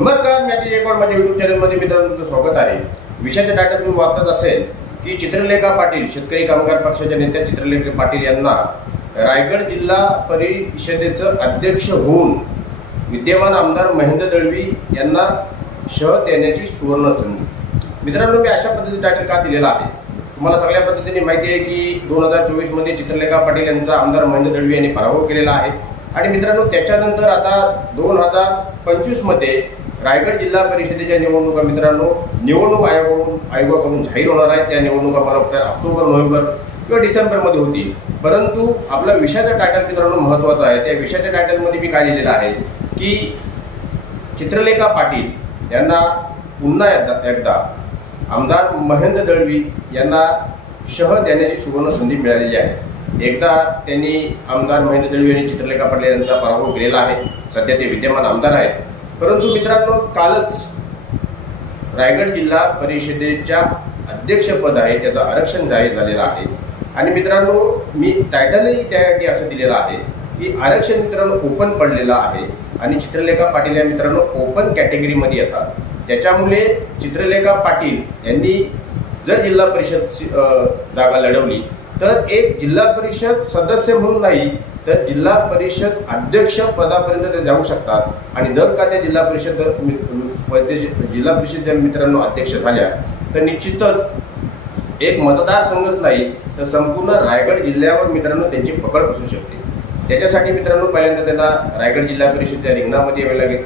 नमस्कार, मी अतिशय कोण माझ्या YouTube चॅनलमध्ये मित्रांनो तुमचं स्वागत आहे। विषयाच्या टायटल तुम्ही वाचत असेल की चित्रलेखा पाटील शेतकरी कामगार पक्षाच्या नेत्या चित्रलेखा पाटील यांना रायगड जिल्हा परिषदेचं अध्यक्ष होऊन विद्यमान आमदार महेंद्र दळवी यांना शह देण्याची सुवर्ण संधी। मित्रांनो, मी अशा पद्धतीने टायटल का दिलेला आहे तुम्हाला सगळ्या पद्धतीने माहिती आहे की 2024 मध्ये चित्रलेखा पाटील यांचा आमदार महेंद्र दळवी यांनी पराभव केलेला आहे आणि मित्रांनो त्याच्यानंतर आता 2025 मध्ये रायगड जिल्हा परिषदेच्या निवडणुका मित्रांनो निवडणूक आयोगाकडून जाहीर होणार आहेत। त्या निवडणुका मला वाटतं ऑक्टोबर, नोव्हेंबर किंवा डिसेंबर मध्ये होतील। परंतु आपला विषयाचा टायटल मित्रांनो महत्त्वाचा आहे। त्या विषयाच्या टायटल मध्ये मी काय लिहिलेलं आहे की चित्रलेखा पाटील यांना पुन्हा एकदा आमदार महेंद्र दळवी यांना शह देण्याची सुवर्ण संधी मिळालेली आहे। एकदा त्यांनी आमदार महेंद्र दळवी यांनी चित्रलेखा पाटील यांचा पराभव केलेला आहे। सध्या ते विद्यमान आमदार आहेत। परंतु मित्रांनो कालच रायगड जिल्हा परिषदेच्या अध्यक्षपद आहे त्याचं आरक्षण जाहीर झालेलं आहे आणि मित्रांनो मी टायटलही त्यासाठी असं दिलेलं आहे की आरक्षण मित्रांनो ओपन पडलेलं आहे आणि चित्रलेखा पाटील या मित्रांनो ओपन कॅटेगरीमध्ये येतात। त्याच्यामुळे चित्रलेखा पाटील यांनी जर जिल्हा परिषद जागा लढवली तर एक जिल्हा परिषद सदस्य म्हणून नाही तर जिल्हा परिषद अध्यक्ष पदापर्यंत ते जाऊ शकतात आणि जर का त्या जिल्हा परिषद मित्रांनो अध्यक्ष झाल्या तर निश्चितच एक मतदारसंघच नाही तर संपूर्ण रायगड जिल्ह्यावर मित्रांनो त्यांची पकड बसू शकते। त्याच्यासाठी मित्रांनो पहिल्यांदा त्यांना रायगड जिल्हा परिषदेच्या रिंगणामध्ये यावे लागेल।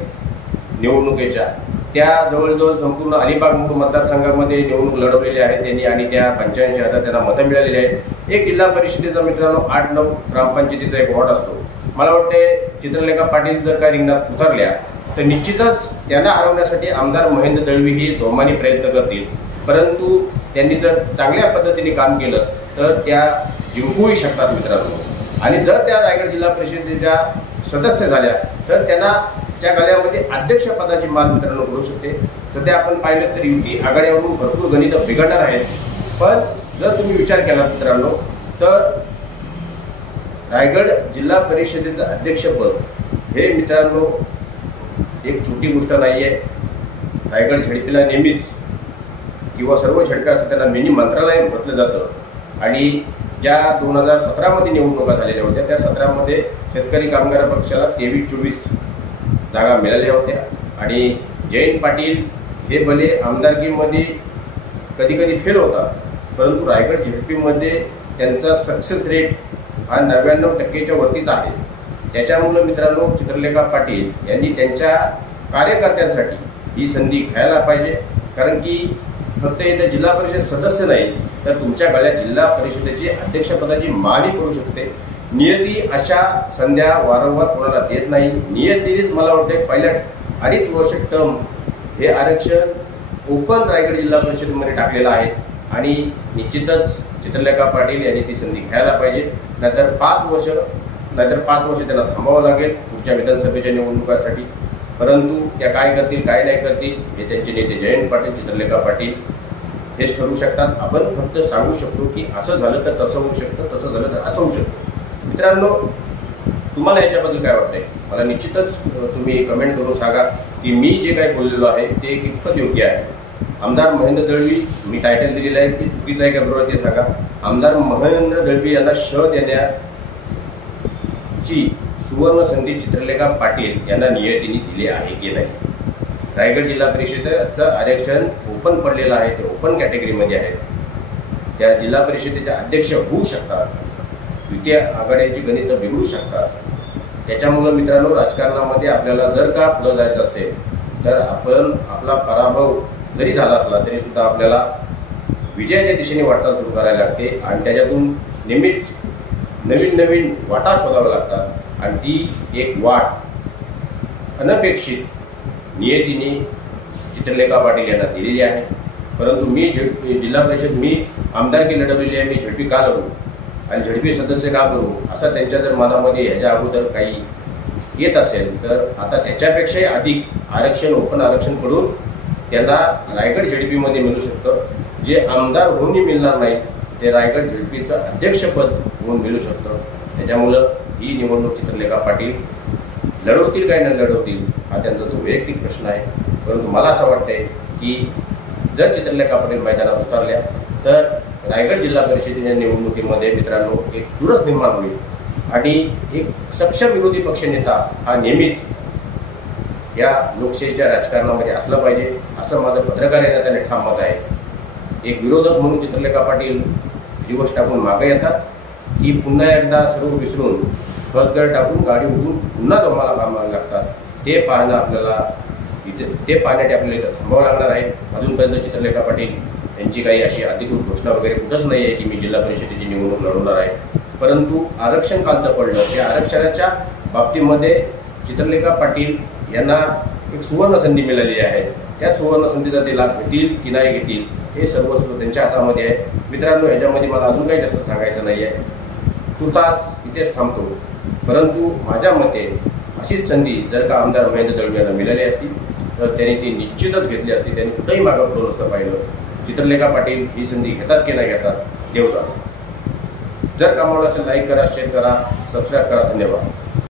निवडणुकीच्या त्या जवळजवळ संपूर्ण अलिबाग मतदारसंघामध्ये निवडणूक लढवलेली आहे त्यांनी आणि त्या 85,000 त्यांना मतं मिळालेली आहेत। एक जिल्हा परिषदेचा मित्रांनो 8-9 ग्रामपंचायतीचा एक वॉर्ड असतो। मला वाटते चित्रलेखा पाटील जर का रिंगणात उतरल्या तर निश्चितच त्यांना हरवण्यासाठी आमदार महेंद्र दळवी हे जोमाने प्रयत्न करतील। परंतु त्यांनी जर चांगल्या पद्धतीने काम केलं तर त्या जिंकूही शकतात मित्रांनो आणि जर त्या रायगड जिल्हा परिषदेच्या सदस्य झाल्या तर त्यांना त्या गळ्यामध्ये अध्यक्ष पदाची मान मित्रांनो करू शकते। सध्या आपण पाहिलं तर युती आघाडीवरून भरपूर गणित बिघडणार आहेत। पण जर तुम्ही विचार केला मित्रांनो तर रायगड जिल्हा परिषदेचं अध्यक्षपद हे मित्रांनो एक छोटी गोष्ट नाहीये। रायगड झडपीला नेहमीच किंवा सर्व झडप्या असतात त्यांना मिनी मंत्रालय म्हटलं जातं आणि ज्या 2017 मध्ये निवडणुका झालेल्या होत्या त्या 17 मध्ये शेतकरी कामगार पक्षाला 23-24 जागा मिळाल्या होत्या आणि जयंत पाटील हे भले आमदारकीमध्ये कधी कधी फेल होता परंतु रायगड झडपीमध्ये त्यांचा सक्सेस रेट हा 99% वरतीच आहे। त्याच्यामुळे मित्रांनो चित्रलेखा पाटील यांनी त्यांच्या कार्यकर्त्यांसाठी ही संधी घ्यायला पाहिजे कारण की फक्त इथे जिल्हा परिषद सदस्य नाही तर तुमच्या गळ्यात जिल्हा परिषदेची अध्यक्षपदाची मानही करू शकते। नियती अशा संध्या वारंवार कोणाला देत नाही। नियतीनेच मला वाटते पहिल्या 2.5 वर्ष टर्म हे आरक्षण ओपन रायगड जिल्हा परिषदेमध्ये टाकलेलं आहे आणि निश्चितच चित्रलेखा पाटील यांनी ती संधी घ्यायला पाहिजे। नाहीतर 5 वर्ष त्यांना थांबावं लागेल पुढच्या विधानसभेच्या निवडणुकांसाठी। परंतु त्या काय करतील काय नाही करतील हे त्यांचे नेते जयंत पाटील चित्रलेखा पाटील हेच ठरवू शकतात। आपण फक्त सांगू शकतो की असं झालं तर तसं होऊ शकतं, तसं झालं तर असं होऊ शकतं। मित्रांनो तुम्हाला याच्याबद्दल काय वाटतंय मला निश्चितच तुम्ही कमेंट करून सांगा की मी जे काही बोललेलो आहे ते कितपत योग्य आहे। आमदार महेंद्र दळवी मी टायटल दिलेलं आहे की चुकीचं आहे का बरोबर ते सांगा। आमदार महेंद्र दळवी यांना शह देण्याची सुवर्ण संधी चित्रलेखा पाटील यांना नियतीने दिली आहे की नाही। रायगड जिल्हा परिषदेचं आरक्षण ओपन पडलेलं आहे ते ओपन कॅटेगरीमध्ये आहे। त्या जिल्हा परिषदेच्या अध्यक्ष होऊ शकतात। युती आघाडीची गणित बिघडू शकतात। त्याच्यामुळे मित्रांनो राजकारणामध्ये आपल्याला जर का पुढे जायचं असेल तर आपण आपला पराभव जरी झाला असला तरी सुद्धा आपल्याला विजयाच्या दिशेने वाटचाल सुरू करायला लागते आणि त्याच्यातून नेहमीच नवीन वाटा शोधाव्या लागतात आणि ती एक वाट अनपेक्षित नियतीने चित्रलेखा पाटील यांना दिलेली आहे। परंतु मी जिल्हा परिषद मी आमदारकी लढवलेली आहे, मी झडपी का लढू आणि झडपी सदस्य का बनू असं त्यांच्या जर मनामध्ये ह्याच्या अगोदर काही येत असेल तर आता त्याच्यापेक्षाही अधिक आरक्षण ओपन आरक्षण पडून त्यांना रायगड झडपीमध्ये मिळू शकतं। जे आमदार होऊनही मिळणार नाही ते रायगड झडपीचं अध्यक्षपद होऊन मिळू शकतं। त्याच्यामुळं ही निवडणूक चित्रलेखा पाटील लढवतील काय न लढवतील हा त्यांचा तो वैयक्तिक प्रश्न आहे. परंतु मला असं वाटतंय की जर चित्रलेखा पाटील मैदानात उतरल्या तर रायगड जिल्हा परिषदेच्या निवडणुकीमध्ये मित्रांनो एक चुरस निर्माण होईल आणि एक सक्षम विरोधी पक्षनेता हा नेहमीच या लोकशाहीच्या राजकारणामध्ये असला पाहिजे असं माझं पत्रकार नेत्याने ठाम मत आहे. एक विरोधक म्हणून चित्रलेखा पाटील दिवस टाकून मागे येतात की पुन्हा एकदा सर्व विसरून बसगड टाकून गाडी उडून पुन्हा जमाला कामाला लागतात. ते पाहणं आपल्याला ते पाहण्यासाठी आपल्याला इथं थांबावं लागणार आहे. अजूनपर्यंत चित्रलेखा पाटील यांची काही अशी अधिकृत घोषणा वगैरे कुठंच नाही आहे की मी जिल्हा परिषदेची निवडणूक लढवणार आहे. परंतु आरक्षण कालचं पडलं त्या आरक्षणाच्या बाबतीमध्ये चित्रलेखा पाटील यांना एक सुवर्ण संधी मिळालेली आहे. त्या सुवर्ण संधीचा ते लाभ घेतील की नाही घेतील हे सर्वस्व त्यांच्या हातामध्ये आहे. मित्रांनो, याच्यामध्ये मला अजून काही जास्त सांगायचं नाही आहे. तुर्तास इथेच थांबतो. परंतु माझ्या मते अशीच संधी जर का आमदार महेंद्र दळवी यांना मिळाली असती तर त्यांनी ती निश्चितच घेतली असती. त्यांनी कुठेही मागं पुढं नसतं पाहिलं. चित्रलेखा पाटील ही संधी घेतात की नाही घेतात देव जाणो. जर कामाला असेल लाईक करा, शेअर करा, सबस्क्राईब करा. धन्यवाद.